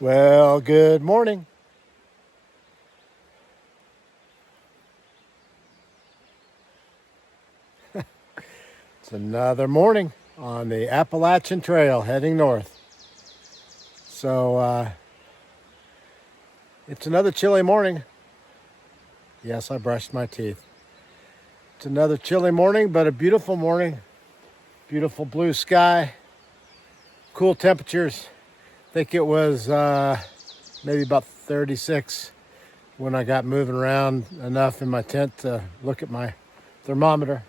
Well, good morning. It's another morning on the Appalachian Trail heading north. So it's another chilly morning. Yes, I brushed my teeth. It's another chilly morning, but a beautiful morning. Beautiful blue sky, cool temperatures. I think it was maybe about 36 when I got moving around enough in my tent to look at my thermometer.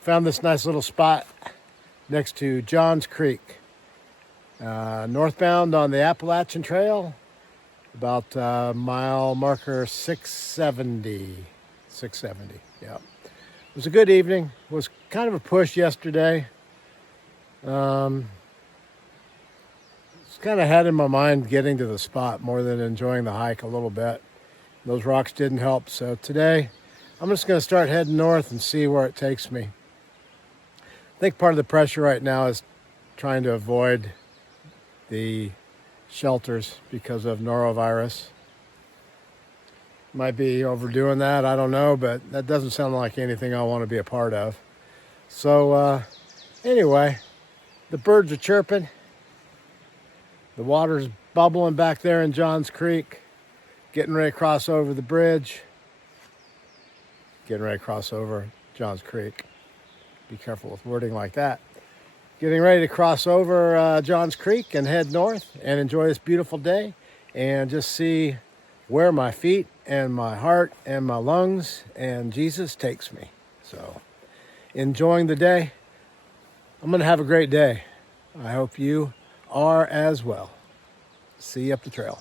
Found this nice little spot next to Johns Creek, northbound on the Appalachian Trail, about mile marker 670. 670, yeah. It was a good evening. It was kind of a push yesterday. It's kind of had in my mind getting to the spot more than enjoying the hike a little bit. Those rocks didn't help. So today, I'm just going to start heading north and see where it takes me. I think part of the pressure right now is trying to avoid the shelters because of norovirus. Might be overdoing that, I don't know, but that doesn't sound like anything I want to be a part of. So anyway, the birds are chirping. The water's bubbling back there in Johns Creek. Getting ready to cross over the bridge. Getting ready to cross over Johns Creek. Be careful with wording like that. Getting ready to cross over Johns Creek and head north and enjoy this beautiful day and just see where my feet and my heart and my lungs and Jesus takes me. So enjoying the day. I'm going to have a great day. I hope you are as well. See you up the trail.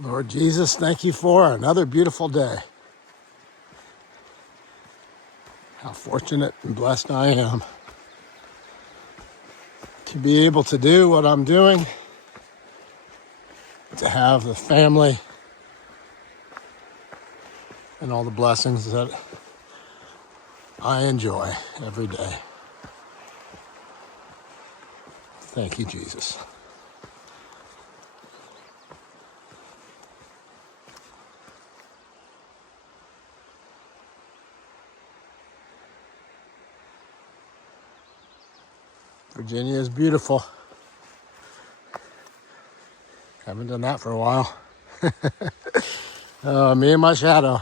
Lord Jesus, thank you for another beautiful day. How fortunate and blessed I am to be able to do what I'm doing, to have the family and all the blessings that I enjoy every day. Thank you, Jesus. Virginia is beautiful. Haven't done that for a while. Me and my shadow.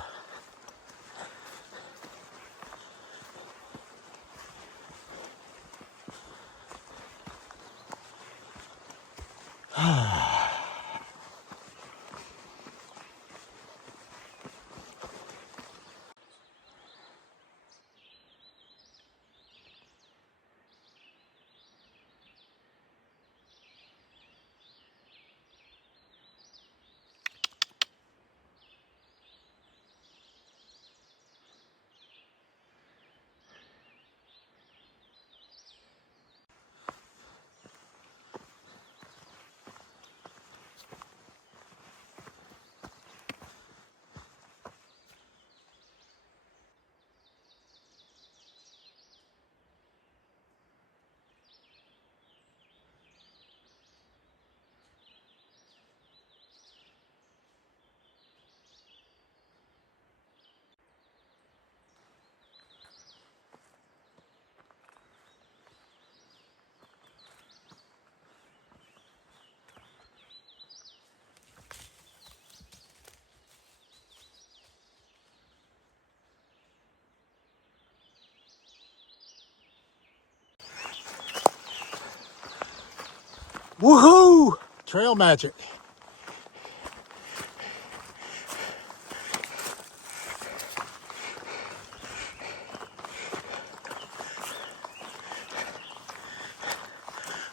Woohoo! Trail magic.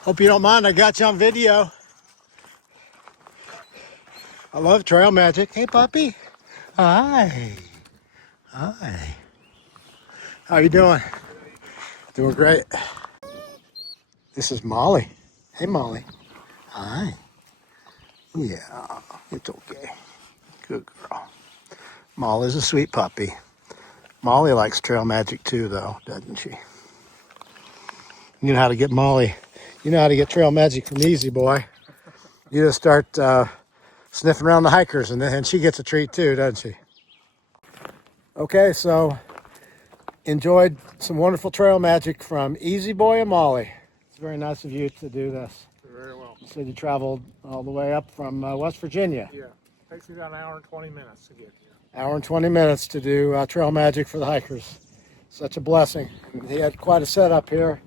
Hope you don't mind, I got you on video. I love trail magic. Hey, puppy. Hi. Hi. How you doing? Doing great. This is Molly. Hey, Molly. Hi. Yeah, it's okay. Good girl. Molly's a sweet puppy. Molly likes trail magic too, though, doesn't she? You know how to get Molly. You know how to get trail magic from Easy Boy. You just start sniffing around the hikers, and then she gets a treat too, doesn't she? Okay, so enjoyed some wonderful trail magic from Easy Boy and Molly. It's very nice of you to do this. You're very welcome. You said you traveled all the way up from West Virginia. Yeah, takes me about an hour and 20 minutes to get here. Hour and 20 minutes to do trail magic for the hikers. Such a blessing. He had quite a setup here.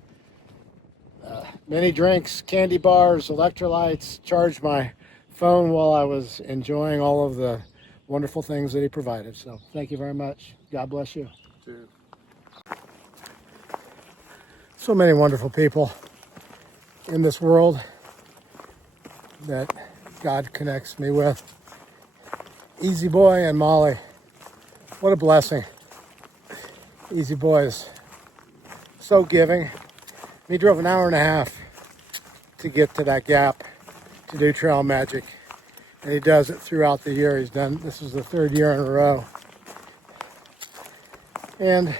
Many drinks, candy bars, electrolytes, charged my phone while I was enjoying all of the wonderful things that he provided. So thank you very much. God bless you. Too. So many wonderful people in this world that God connects me with. Easy Boy and Molly. What a blessing. Easy Boy is so giving. He drove an hour and a half to get to that gap to do trail magic. And he does it throughout the year. This is the third year in a row. And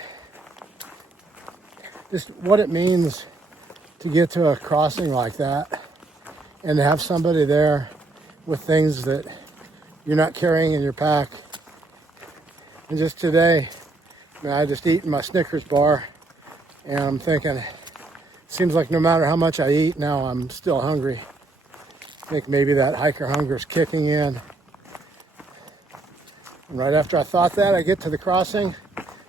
just what it means to get to a crossing like that and to have somebody there with things that you're not carrying in your pack. And just today, I just eaten my Snickers bar and I'm thinking, seems like no matter how much I eat now, I'm still hungry. I think maybe that hiker hunger is kicking in. And right after I thought that, I get to the crossing.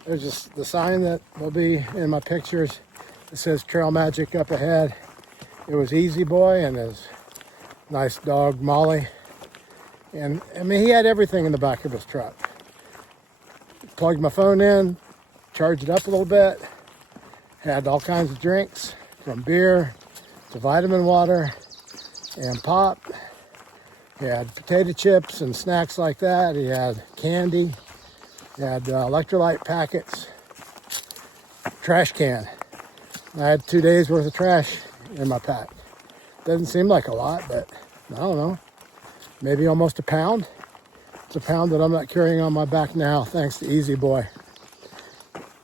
There's just the sign that will be in my pictures. It says Trail Magic up ahead. It was Easy Boy and his nice dog, Molly. And I mean, he had everything in the back of his truck. Plugged my phone in, charged it up a little bit. Had all kinds of drinks, from beer to vitamin water and pop. He had potato chips and snacks like that. He had candy. He had electrolyte packets. Trash can. I had 2 days worth of trash in my pack. Doesn't seem like a lot, but I don't know. Maybe almost a pound. It's a pound that I'm not carrying on my back now, thanks to Easy Boy.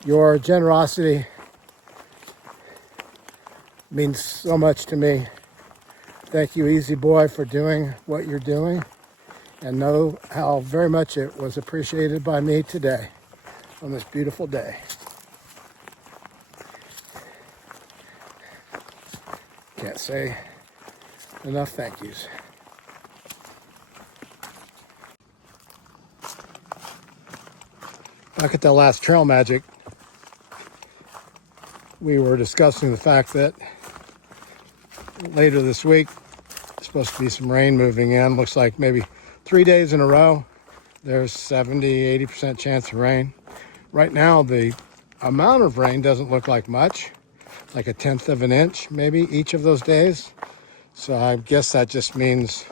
Your generosity means so much to me. Thank you, Easy Boy, for doing what you're doing, and know how very much it was appreciated by me today on this beautiful day. Can't say enough thank yous. Back at the last Trail Magic, we were discussing the fact that later this week, there's supposed to be some rain moving in. Looks like maybe 3 days in a row, there's 70-80% chance of rain. Right now, the amount of rain doesn't look like much, like 1/10 of an inch maybe each of those days. So I guess that just means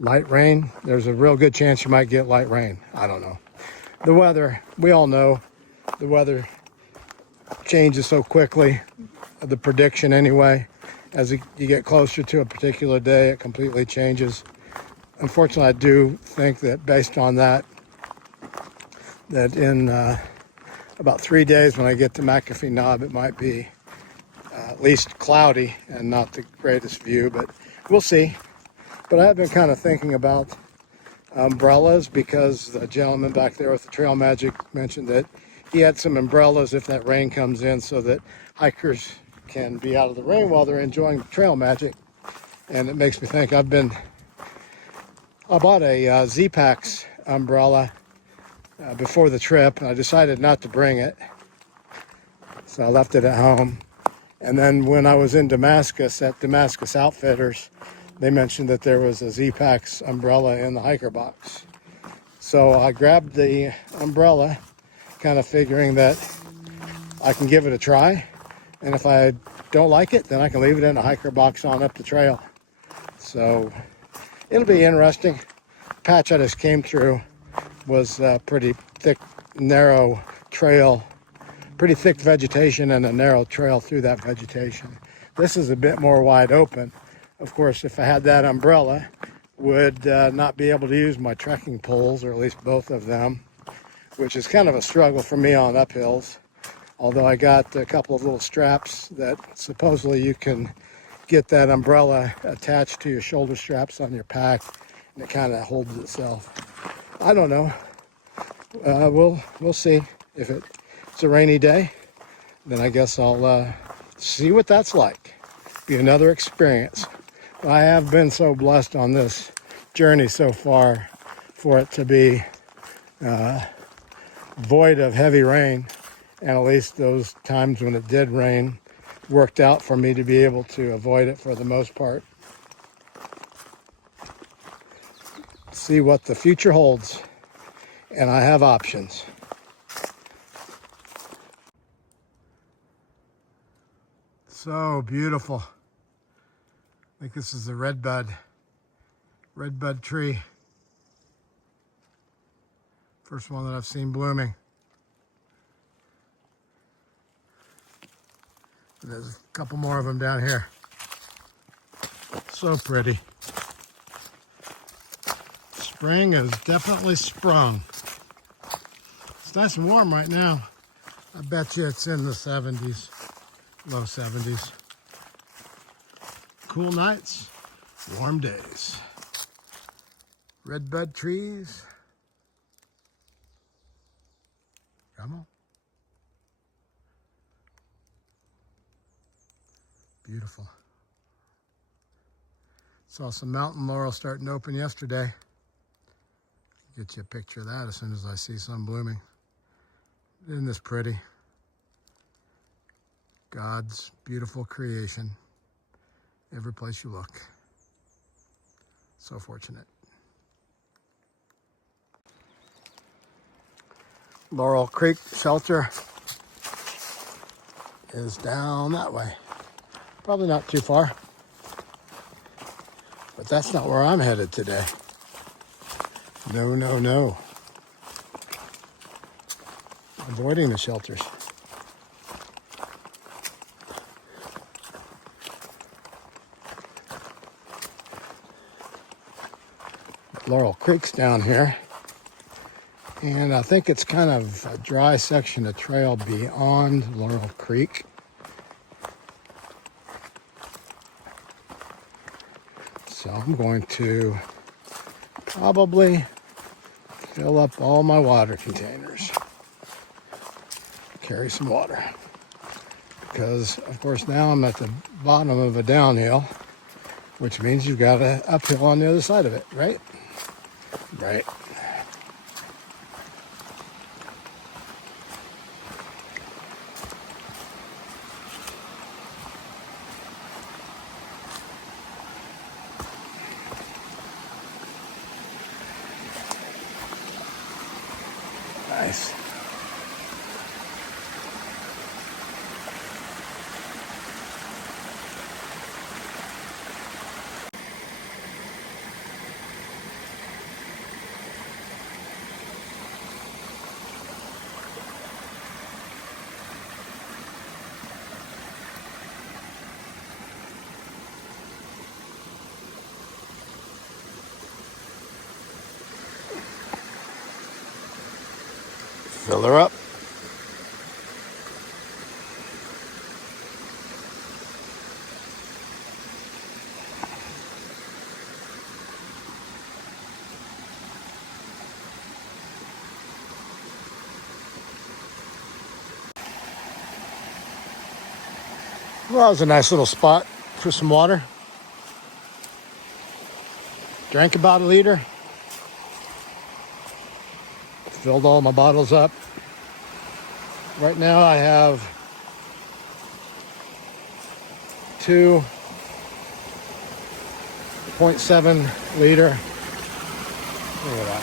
light rain. There's a real good chance you might get light rain. I don't know. The weather, we all know the weather changes so quickly. The prediction anyway, as you get closer to a particular day, it completely changes. Unfortunately, I do think that based on that in about 3 days when I get to McAfee Knob, it might be at least cloudy and not the greatest view, but we'll see. But I have been kind of thinking about umbrellas, because the gentleman back there with the Trail Magic mentioned that he had some umbrellas if that rain comes in, so that hikers can be out of the rain while they're enjoying the Trail Magic. And it makes me think, I bought a Z-Packs umbrella before the trip, and I decided not to bring it, so I left it at home. And then when I was in Damascus at Damascus Outfitters, they mentioned that there was a Z-Packs umbrella in the hiker box. So I grabbed the umbrella, kind of figuring that I can give it a try. And if I don't like it, then I can leave it in a hiker box on up the trail. So it'll be interesting. The patch I just came through was pretty thick, narrow trail, pretty thick vegetation and a narrow trail through that vegetation. This is a bit more wide open. Of course, if I had that umbrella, would not be able to use my trekking poles, or at least both of them, which is kind of a struggle for me on uphills. Although I got a couple of little straps that supposedly you can get that umbrella attached to your shoulder straps on your pack, and it kind of holds itself. I don't know. We'll see. If it's a rainy day, then I guess I'll see what that's like. Be another experience. I have been so blessed on this journey so far for it to be void of heavy rain, and at least those times when it did rain worked out for me to be able to avoid it for the most part. See what the future holds, and I have options. So beautiful. I think this is the redbud tree. First one that I've seen blooming. There's a couple more of them down here. So pretty. Spring has definitely sprung. It's nice and warm right now. I bet you it's in the 70s, low 70s. Cool nights, warm days. Redbud trees. Come on. Beautiful. Saw some mountain laurel starting to open yesterday. Get you a picture of that as soon as I see some blooming. Isn't this pretty? God's beautiful creation. Every place you look. So fortunate. Laurel Creek shelter is down that way. Probably not too far. But that's not where I'm headed today. No, no, no. Avoiding the shelters. Laurel Creek's down here, and I think it's kind of a dry section of trail beyond Laurel Creek. So I'm going to probably fill up all my water containers, carry some water, because of course now I'm at the bottom of a downhill, which means you've got an uphill on the other side of it, right? Right. nice. Fill her up. Well, that was a nice little spot for some water. Drank about a liter. Filled all my bottles up. Right now I have 2.7 liter. Look at that.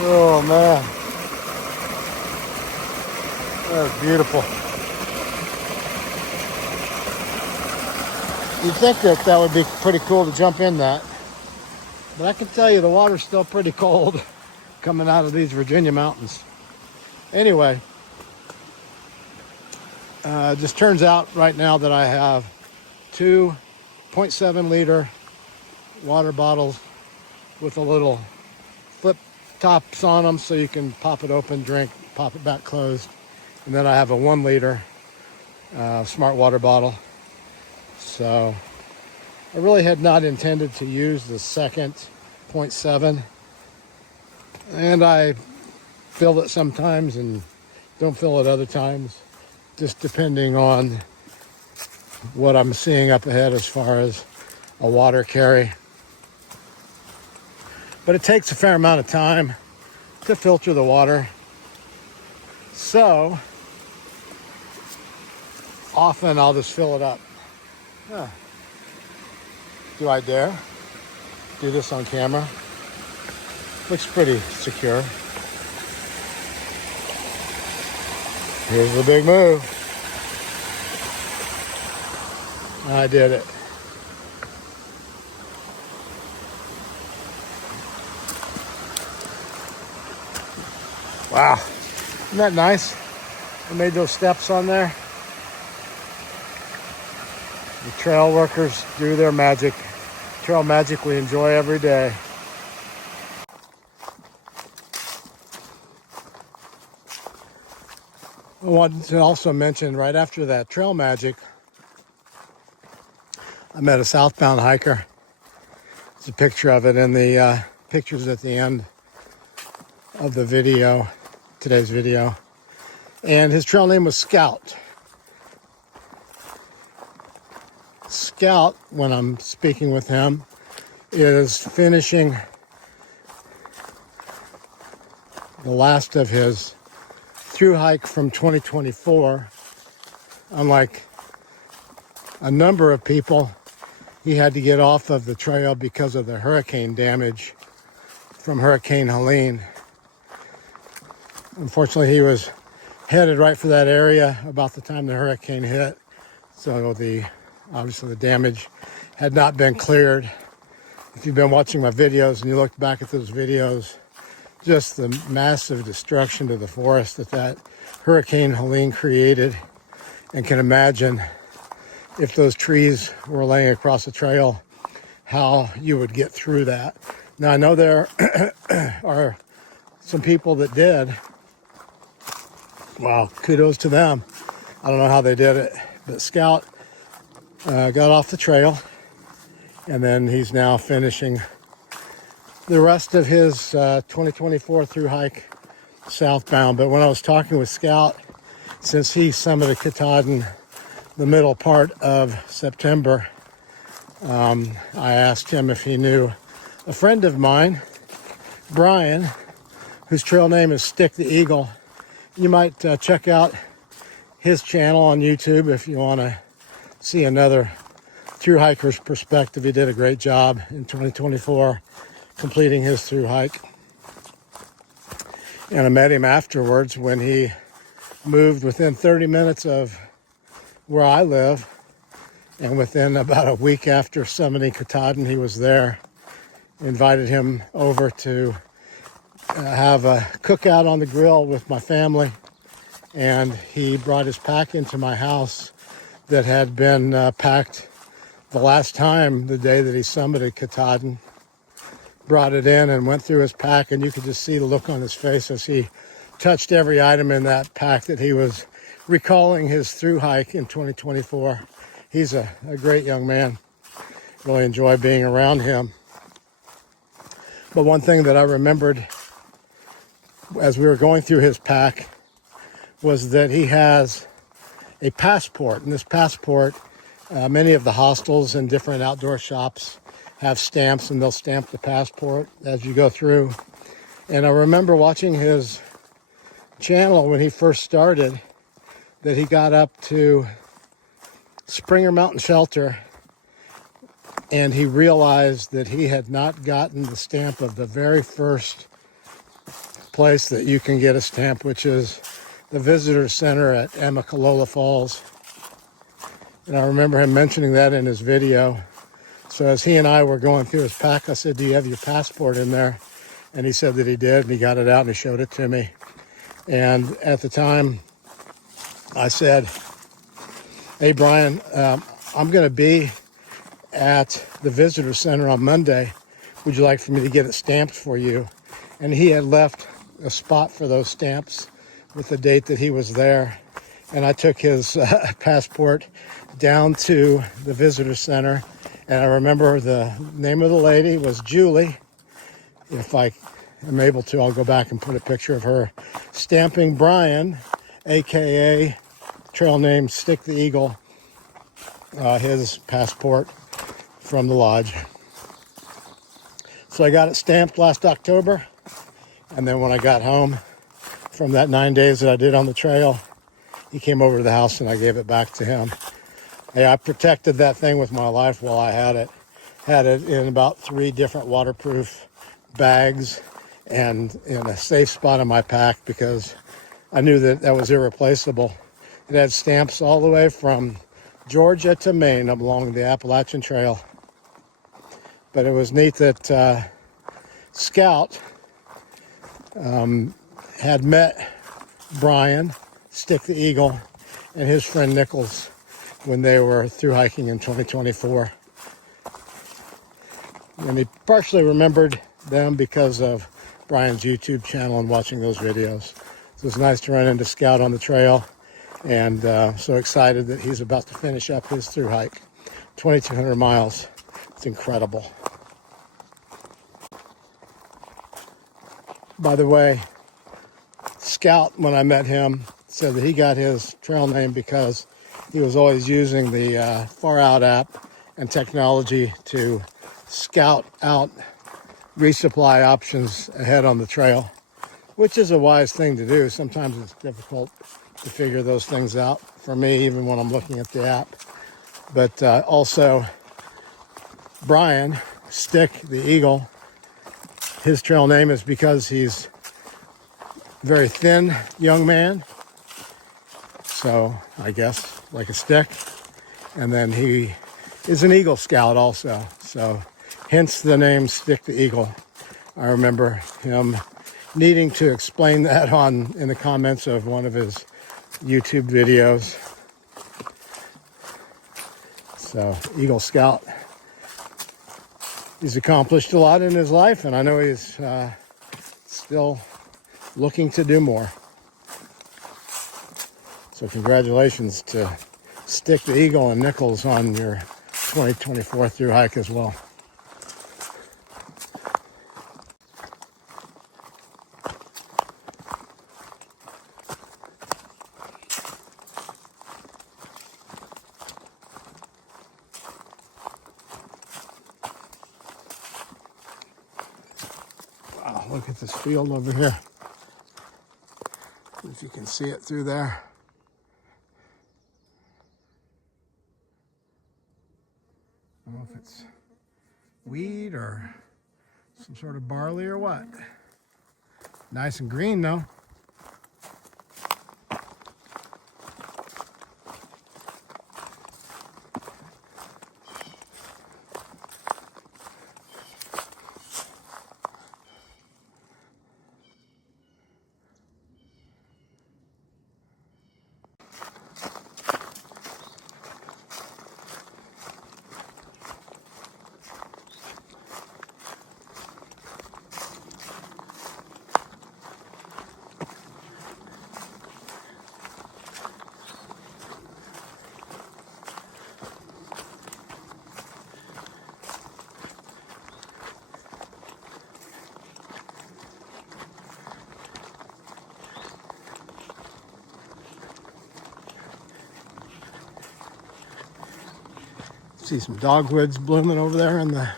Oh man. That's beautiful. You'd think that would be pretty cool to jump in that. But I can tell you the water's still pretty cold coming out of these Virginia mountains. Anyway, just turns out right now that I have 2.7 liter water bottles with a little flip tops on them so you can pop it open, drink, pop it back closed. And then I have a 1 liter smart water bottle. So I really had not intended to use the second 0.7. And I fill it sometimes and don't fill it other times, just depending on what I'm seeing up ahead as far as a water carry. But it takes a fair amount of time to filter the water. So often I'll just fill it up. Do I dare do this on camera? Looks pretty secure. Here's the big move. I did it. Wow, isn't that nice? I made those steps on there. The trail workers do their magic. Trail magic we enjoy every day. I wanted to also mention right after that trail magic, I met a southbound hiker. There's a picture of it in the pictures at the end of the video, today's video. And his trail name was Scout. Scout, when I'm speaking with him, is finishing the last of his through hike from 2024. Unlike a number of people, he had to get off of the trail because of the hurricane damage from Hurricane Helene. Unfortunately, he was headed right for that area about the time the hurricane hit. So obviously the damage had not been cleared. If you've been watching my videos and you look back at those videos, just the massive destruction to the forest that Hurricane Helene created, and can imagine if those trees were laying across the trail, how you would get through that. Now, I know there are some people that did. Wow, kudos to them. I don't know how they did it, but Scout got off the trail, and then he's now finishing the rest of his 2024 through hike southbound. But when I was talking with Scout, since he summited Katahdin the middle part of September, I asked him if he knew a friend of mine, Brian, whose trail name is Stick the Eagle. You might check out his channel on YouTube if you want to see another through hiker's perspective. He did a great job in 2024 completing his through hike. And I met him afterwards when he moved within 30 minutes of where I live. And within about a week after summiting Katahdin, he was there. Invited him over to have a cookout on the grill with my family. And he brought his pack into my house that had been packed the last time, the day that he summited Katahdin. Brought it in and went through his pack, and you could just see the look on his face as he touched every item in that pack that he was recalling his through hike in 2024. He's a great young man. Really enjoy being around him. But one thing that I remembered as we were going through his pack was that he has a passport. And this passport, many of the hostels and different outdoor shops have stamps, and they'll stamp the passport as you go through. And I remember watching his channel when he first started, that he got up to Springer Mountain Shelter and he realized that he had not gotten the stamp of the very first place that you can get a stamp, which is the visitor center at Amicalola Falls. And I remember him mentioning that in his video. So as he and I were going through his pack, I said, "Do you have your passport in there?" And he said that he did, and he got it out and he showed it to me. And at the time, I said, "Hey, Brian, I'm going to be at the visitor center on Monday. Would you like for me to get it stamped for you?" And he had left a spot for those stamps with the date that he was there. And I took his passport down to the visitor center. And I remember the name of the lady was Julie. If I am able to, I'll go back and put a picture of her stamping Brian, aka trail name Stick the Eagle, his passport from the lodge. So I got it stamped last October. And then when I got home from that 9 days that I did on the trail, he came over to the house and I gave it back to him. Hey, I protected that thing with my life while I had it. Had it in about 3 different waterproof bags and in a safe spot in my pack because I knew that that was irreplaceable. It had stamps all the way from Georgia to Maine along the Appalachian Trail. But it was neat that Scout had met Brian, Stick the Eagle, and his friend Nichols when they were through hiking in 2024. And he partially remembered them because of Brian's YouTube channel and watching those videos. So it's nice to run into Scout on the trail, and so excited that he's about to finish up his through hike. 2,200 miles. It's incredible. By the way, Scout, when I met him, said that he got his trail name because he was always using the Far Out app and technology to scout out resupply options ahead on the trail, which is a wise thing to do. Sometimes it's difficult to figure those things out for me, even when I'm looking at the app. But also, Brian, Stick the Eagle, his trail name is because he's a very thin young man. So I guess like a stick. And then he is an Eagle Scout also. So hence the name Stick the Eagle. I remember him needing to explain that in the comments of one of his YouTube videos. So Eagle Scout. He's accomplished a lot in his life, and I know he's still looking to do more. So congratulations to Stick the Eagle and Nichols on your 2024 through hike as well. Wow, look at this field over here. If you can see it through there. I don't know if it's wheat or some sort of barley or what. Nice and green though. See some dogwoods blooming over there on the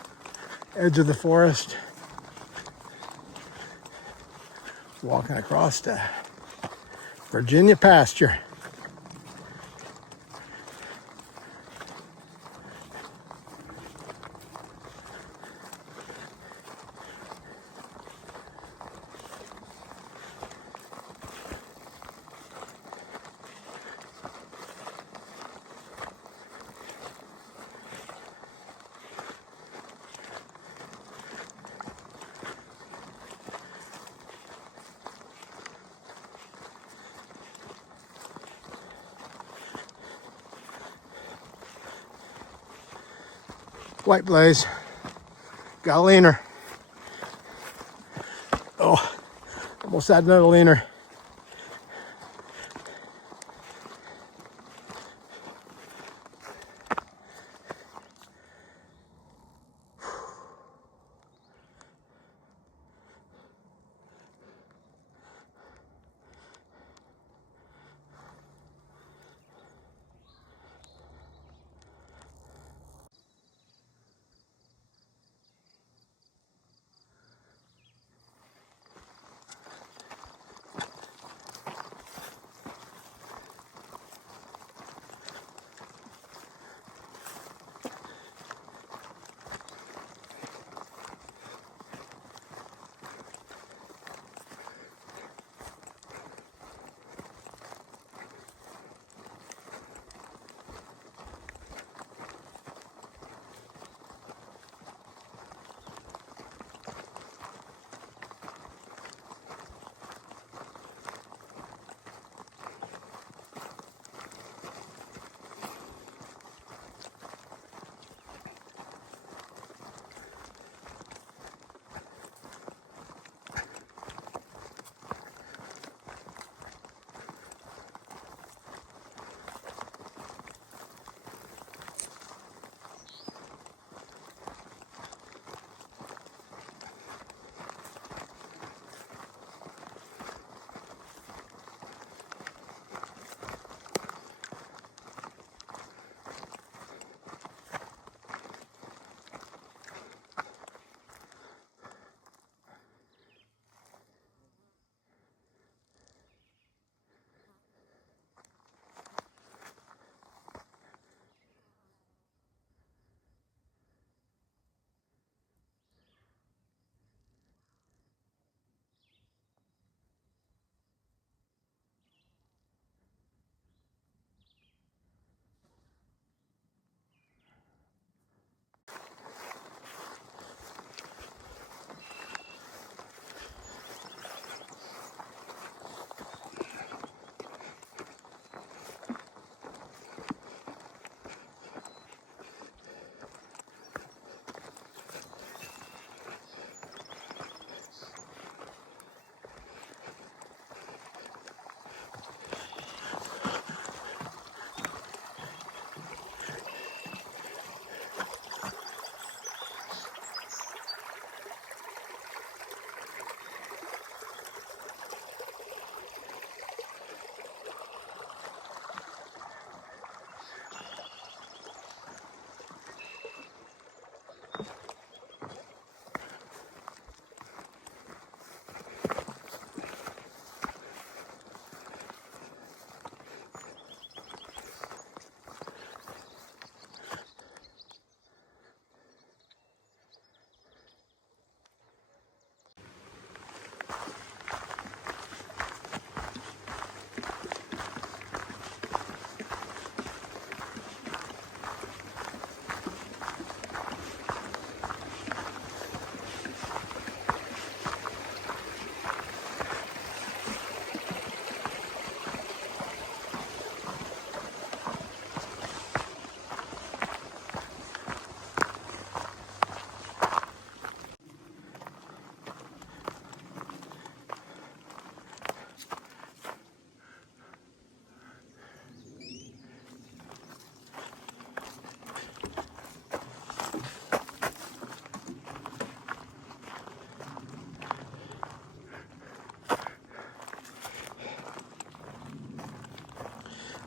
edge of the forest. Walking across to Virginia pasture. White blaze. Got a leaner. Oh, almost had another leaner.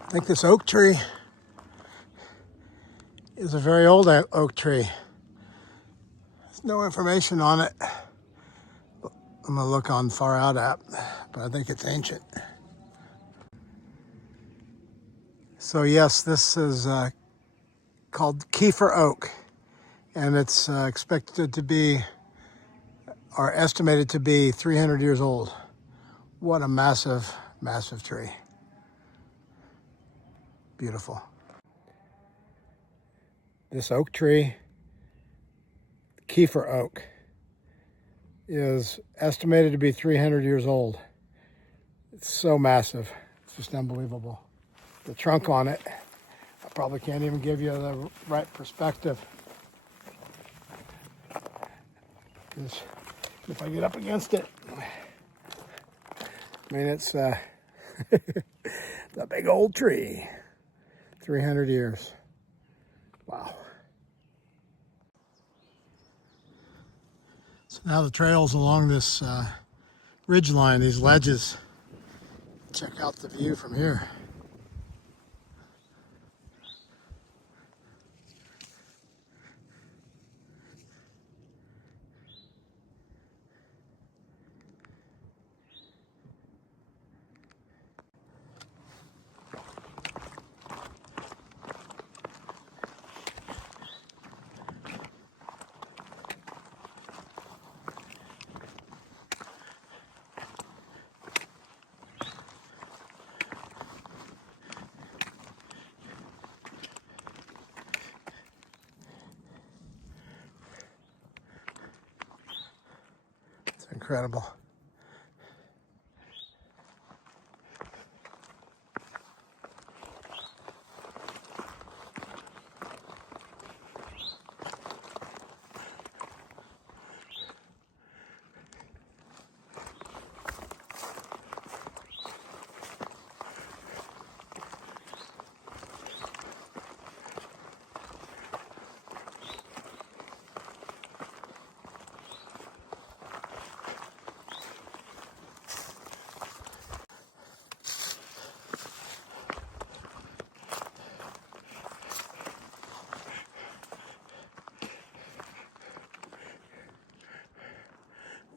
I think this oak tree is a very old oak tree. There's no information on it. I'm gonna look on Far Out app, but I think it's ancient. So yes, this is called Kiefer oak, and it's expected to be, or estimated to be, 300 years old. What a massive, massive tree. Beautiful. This oak tree, Kiefer oak, is estimated to be 300 years old. It's so massive. It's just unbelievable. The trunk on it, I probably can't even give you the right perspective. If I get up against it, I mean, it's a big old tree. 300 years. Wow. So now the trails along this ridge line, these ledges. Check out the view from here. It's incredible.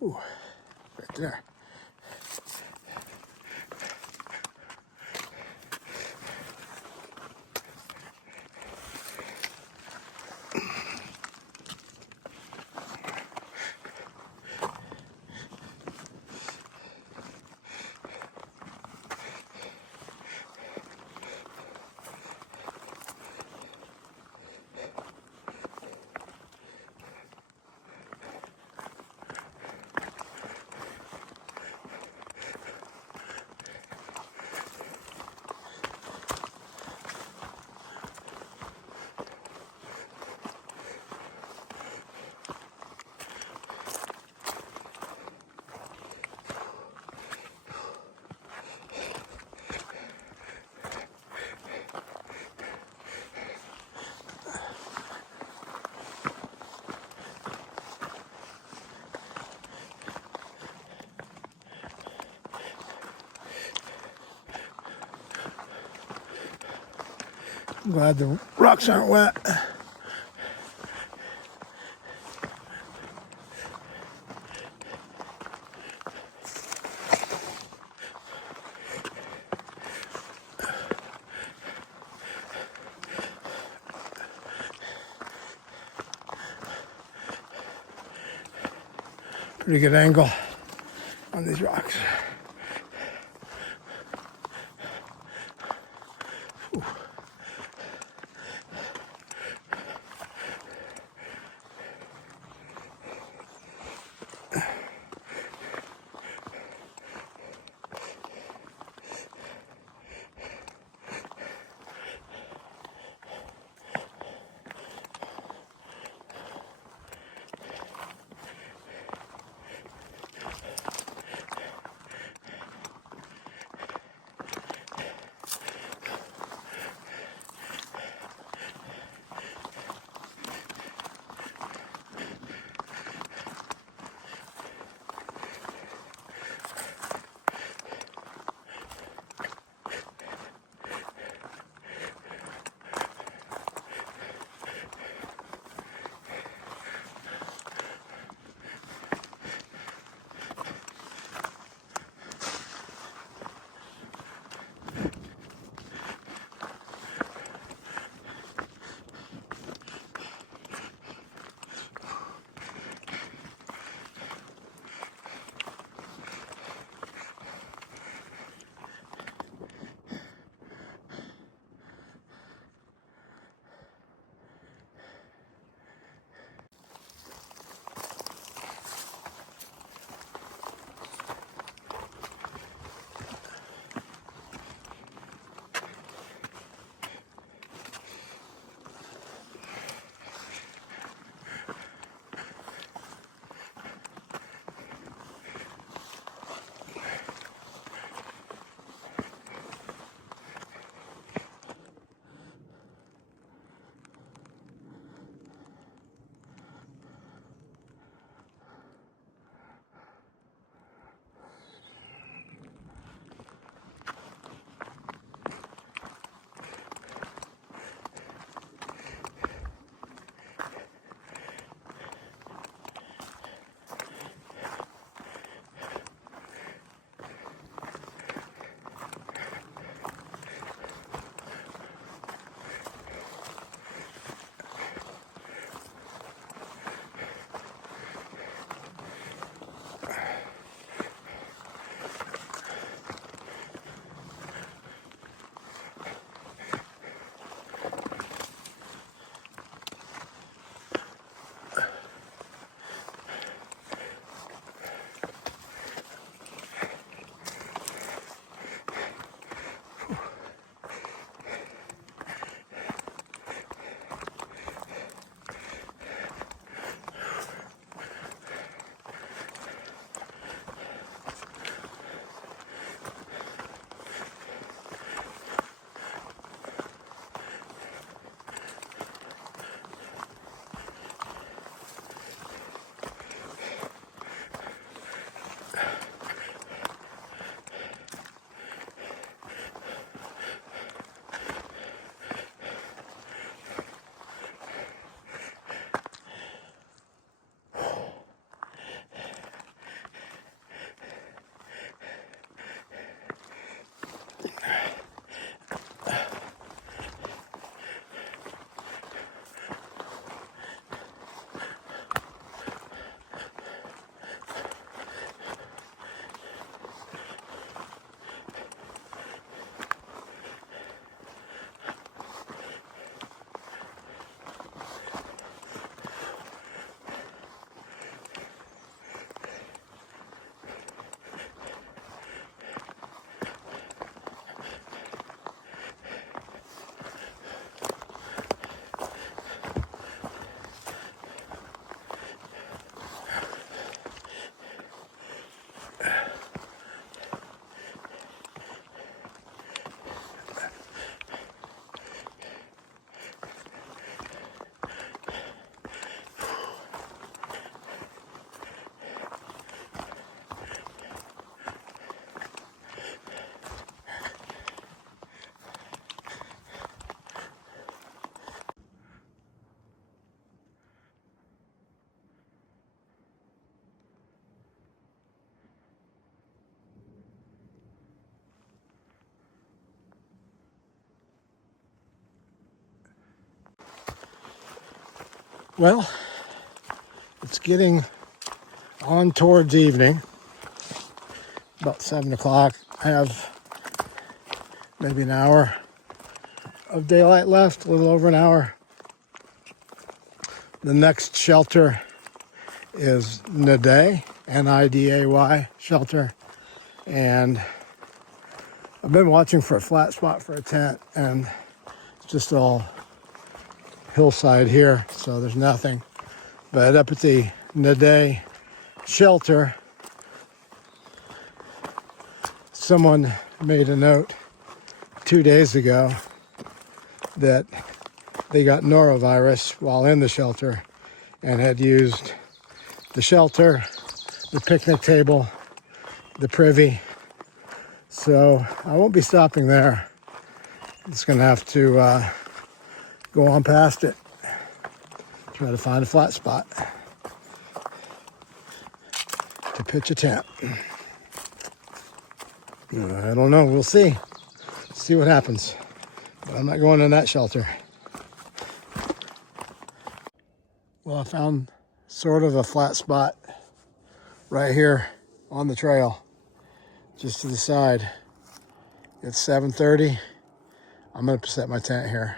Ooh, right there. I'm glad the rocks aren't wet. Pretty good angle on these rocks. Ooh. Well, it's getting on towards evening, about 7 o'clock. I have maybe an hour of daylight left, a little over an hour. The next shelter is Niday, Niday shelter, and I've been watching for a flat spot for a tent, and it's just all hillside here, so there's nothing. But up at the Niday shelter, someone made a note 2 days ago that they got norovirus while in the shelter and had used the shelter, the picnic table, the privy. So I won't be stopping there. I'm just gonna have to go on past it, try to find a flat spot to pitch a tent. I don't know, we'll see. See what happens. But I'm not going in that shelter. Well, I found sort of a flat spot right here on the trail, just to the side. It's 7:30. I'm gonna set my tent here.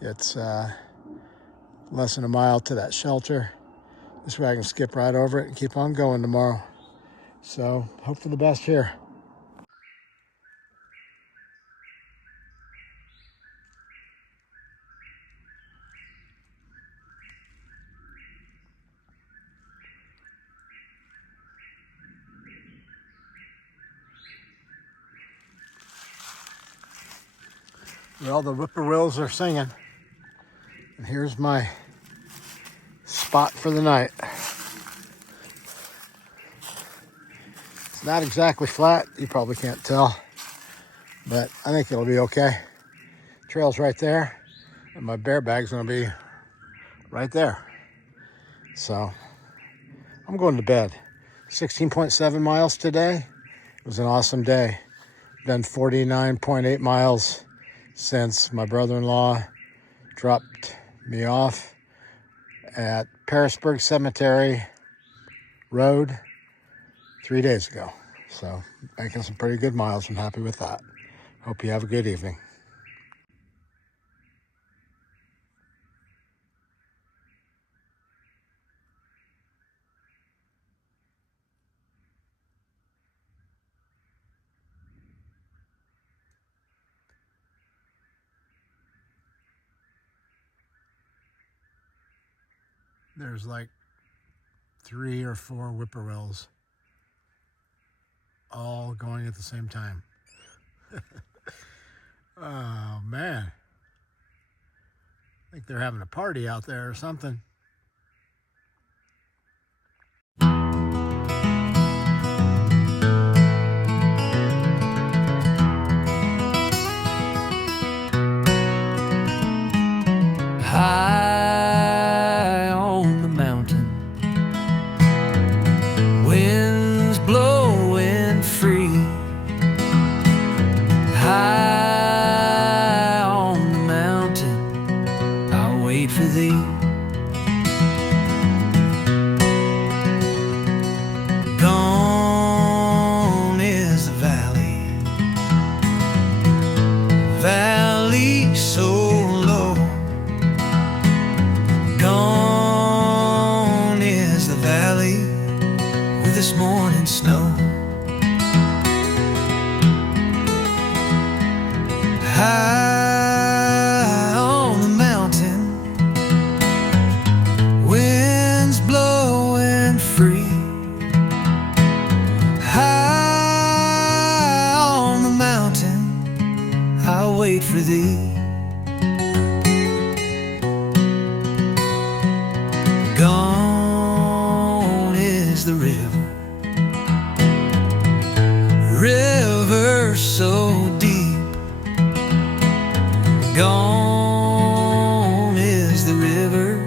It's less than a mile to that shelter. This way I can skip right over it and keep on going tomorrow. So hope for the best here. Well, the whippoorwills are singing, and here's my spot for the night. It's not exactly flat, you probably can't tell, but I think it'll be okay. Trail's right there, and my bear bag's gonna be right there. So I'm going to bed. 16.7 miles today. It was an awesome day. Done 49.8 miles since my brother-in-law dropped me off at Parisburg Cemetery Road 3 days ago. So making some pretty good miles. I'm happy with that. Hope you have a good evening. There's like 3 or 4 whippoorwills all going at the same time. Oh man, I think they're having a party out there or something. High on the mountain, winds blowing free. High on the mountain, I'll wait for thee. Gone is the valley, valley so low. Gone is the valley with this morning snow. High on the mountain, winds blowing free. High on the mountain, I'll wait for thee. Gone is the river, river so deep. Gone is the river,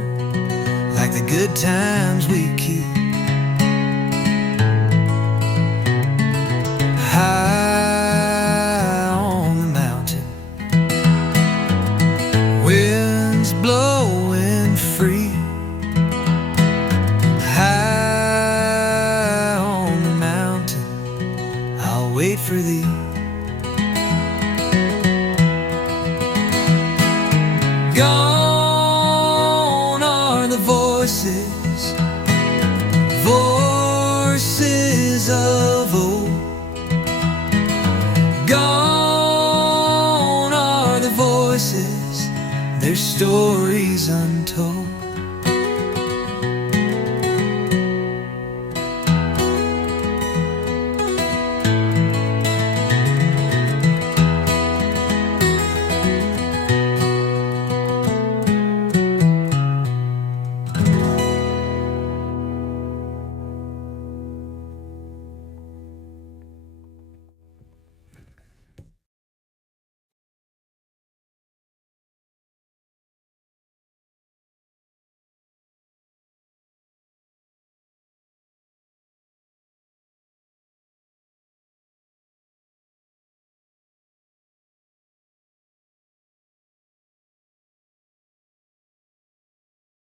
like the good times we keep. High on the mountain, winds blowing free. voices, voices of old. Gone are the voices, their stories